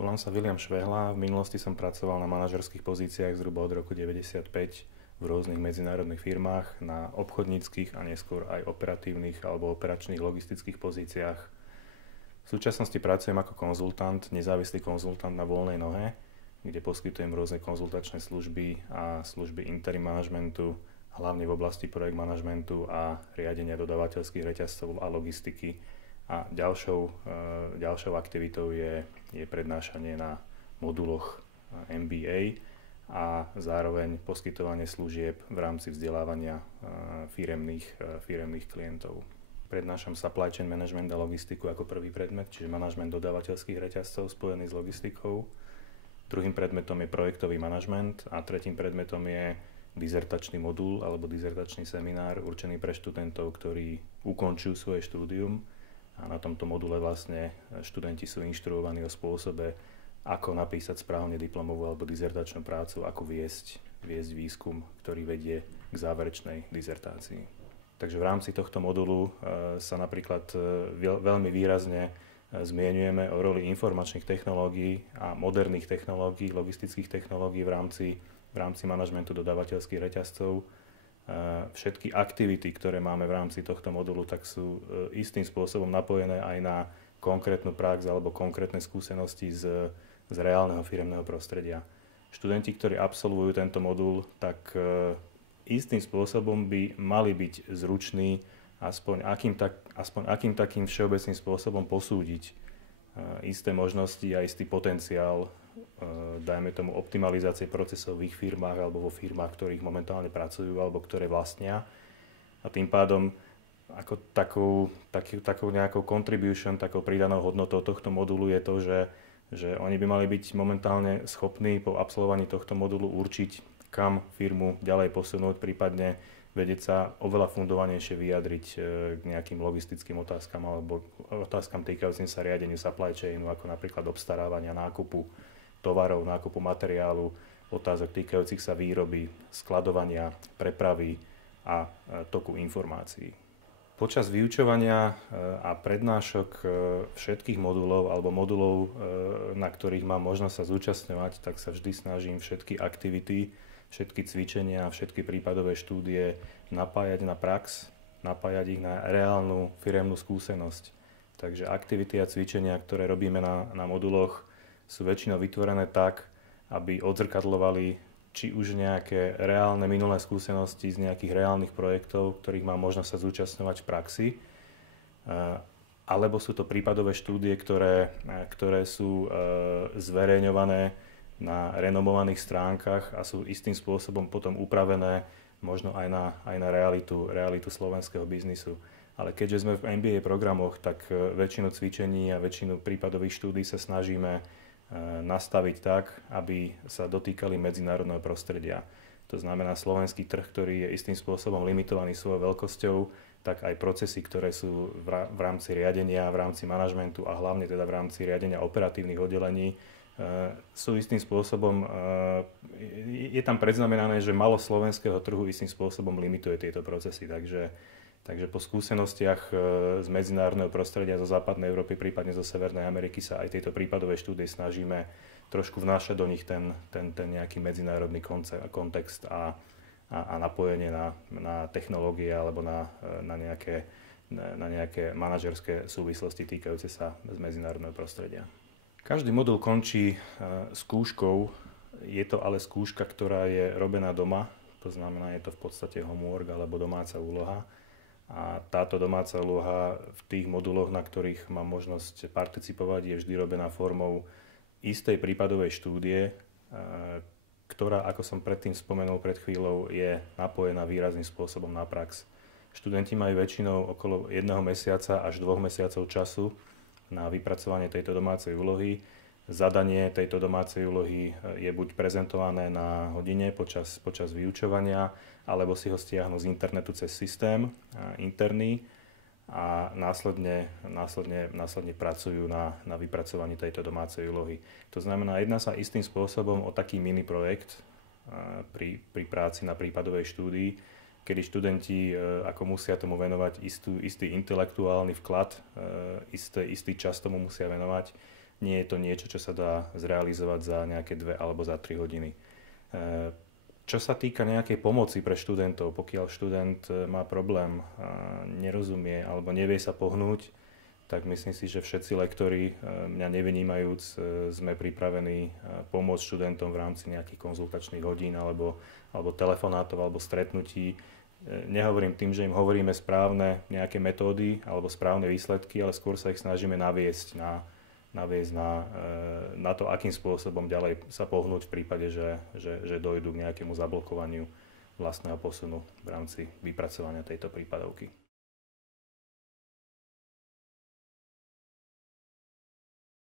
Volám sa William Švehla, v minulosti som pracoval na manažerských pozíciách zhruba od roku 95 v rôznych medzinárodných firmách, na obchodníckych a neskôr aj operatívnych alebo operačných logistických pozíciách. V súčasnosti pracujem ako konzultant, nezávislý konzultant na voľnej nohe, kde poskytujem rôzne konzultačné služby a služby interim manažmentu, hlavne v oblasti projekt manažmentu a riadenia dodávateľských reťazcov a logistiky. A ďalšou aktivitou je prednášanie na moduloch MBA a zároveň poskytovanie služieb v rámci vzdelávania firemných klientov. Prednášam supply chain management a logistiku ako prvý predmet, čiže manažment dodávateľských reťazcov spojený s logistikou. Druhým predmetom je projektový manažment a tretím predmetom je dizertačný modul alebo dizertačný seminár určený pre študentov, ktorí ukončujú svoje štúdium. A na tomto module vlastne študenti sú inštruovaní o spôsobe, ako napísať správne diplomovú alebo dizertačnú prácu, ako viesť výskum, ktorý vedie k záverečnej dizertácii. Takže v rámci tohto modulu sa napríklad veľmi výrazne zmieňujeme o roli informačných technológií a moderných technológií, logistických technológií v rámci manažmentu dodávateľských reťazcov. Všetky aktivity, ktoré máme v rámci tohto modulu, tak sú istým spôsobom napojené aj na konkrétnu prax alebo konkrétne skúsenosti z reálneho firemného prostredia. Študenti, ktorí absolvujú tento modul, tak istým spôsobom by mali byť zruční aspoň akým takým všeobecným spôsobom posúdiť isté možnosti a istý potenciál, dajme tomu optimalizácie procesov v ich firmách alebo vo firmách, ktorých momentálne pracujú alebo ktoré vlastnia. A tým pádom ako takou nejakou contribution, takou pridanou hodnotou tohto modulu je to, že oni by mali byť momentálne schopní po absolvovaní tohto modulu určiť, kam firmu ďalej posunúť, prípadne vedieť sa oveľa fundovanejšie vyjadriť k nejakým logistickým otázkam alebo otázkam týkajúcim sa riadeniu supply chainu, ako napríklad obstarávania, nákupu tovarov, nákupu materiálu, otázok týkajúcich sa výroby, skladovania, prepravy a toku informácií. Počas vyučovania a prednášok všetkých modulov alebo modulov, na ktorých mám možnosť sa zúčastňovať, tak sa vždy snažím všetky aktivity, všetky cvičenia, všetky prípadové štúdie napájať na prax, napájať ich na reálnu firemnú skúsenosť. Takže aktivity a cvičenia, ktoré robíme na moduloch, sú väčšinou vytvorené tak, aby odzrkadľovali či už nejaké reálne minulé skúsenosti z nejakých reálnych projektov, ktorých mám možnosť sa zúčastňovať v praxi, alebo sú to prípadové štúdie, ktoré sú zverejňované na renomovaných stránkach a sú istým spôsobom potom upravené možno aj na realitu slovenského biznisu. Ale keďže sme v MBA programoch, tak väčšinu cvičení a väčšinu prípadových štúdií sa snažíme nastaviť tak, aby sa dotýkali medzinárodného prostredia. To znamená, slovenský trh, ktorý je istým spôsobom limitovaný svojou veľkosťou, tak aj procesy, ktoré sú v rámci riadenia, v rámci manažmentu a hlavne teda v rámci riadenia operatívnych oddelení, sú istým spôsobom, je tam predznamenané, že malo slovenského trhu istým spôsobom limituje tieto procesy. Takže po skúsenostiach z medzinárodného prostredia zo západnej Európy, prípadne zo Severnej Ameriky sa aj tieto prípadové štúdie snažíme trošku vnášať do nich ten nejaký medzinárodný kontext a napojenie na technológie alebo na nejaké manažerské súvislosti týkajúce sa z medzinárodného prostredia. Každý modul končí skúškou, je to ale skúška, ktorá je robená doma, to znamená, je to v podstate homework alebo domáca úloha. A táto domáca úloha v tých moduloch, na ktorých mám možnosť participovať, je vždy robená formou istej prípadovej štúdie, ktorá, ako som predtým spomenul pred chvíľou, je napojená výrazným spôsobom na prax. Študenti majú väčšinou okolo 1 mesiaca až 2 mesiacov času na vypracovanie tejto domácej úlohy. Zadanie tejto domácej úlohy je buď prezentované na hodine počas vyučovania, alebo si ho stiahnu z internetu cez systém interný a následne pracujú na vypracovaní tejto domácej úlohy. To znamená, jedná sa istým spôsobom o taký mini projekt pri práci na prípadovej štúdii, kedy študenti ako musia tomu venovať istý intelektuálny vklad, istý čas tomu musia venovať, nie je to niečo, čo sa dá zrealizovať za nejaké 2 alebo za 3 hodiny. Čo sa týka nejakej pomoci pre študentov, pokiaľ študent má problém, nerozumie alebo nevie sa pohnúť, tak myslím si, že všetci lektori, mňa nevynímajúc, sme pripravení pomôcť študentom v rámci nejakých konzultačných hodín alebo telefonátov alebo stretnutí. Nehovorím tým, že im hovoríme správne nejaké metódy alebo správne výsledky, ale skôr sa ich snažíme naviesť na to, akým spôsobom ďalej sa pohnúť v prípade, že dojdú k nejakému zablokovaniu vlastného posunu v rámci vypracovania tejto prípadovky.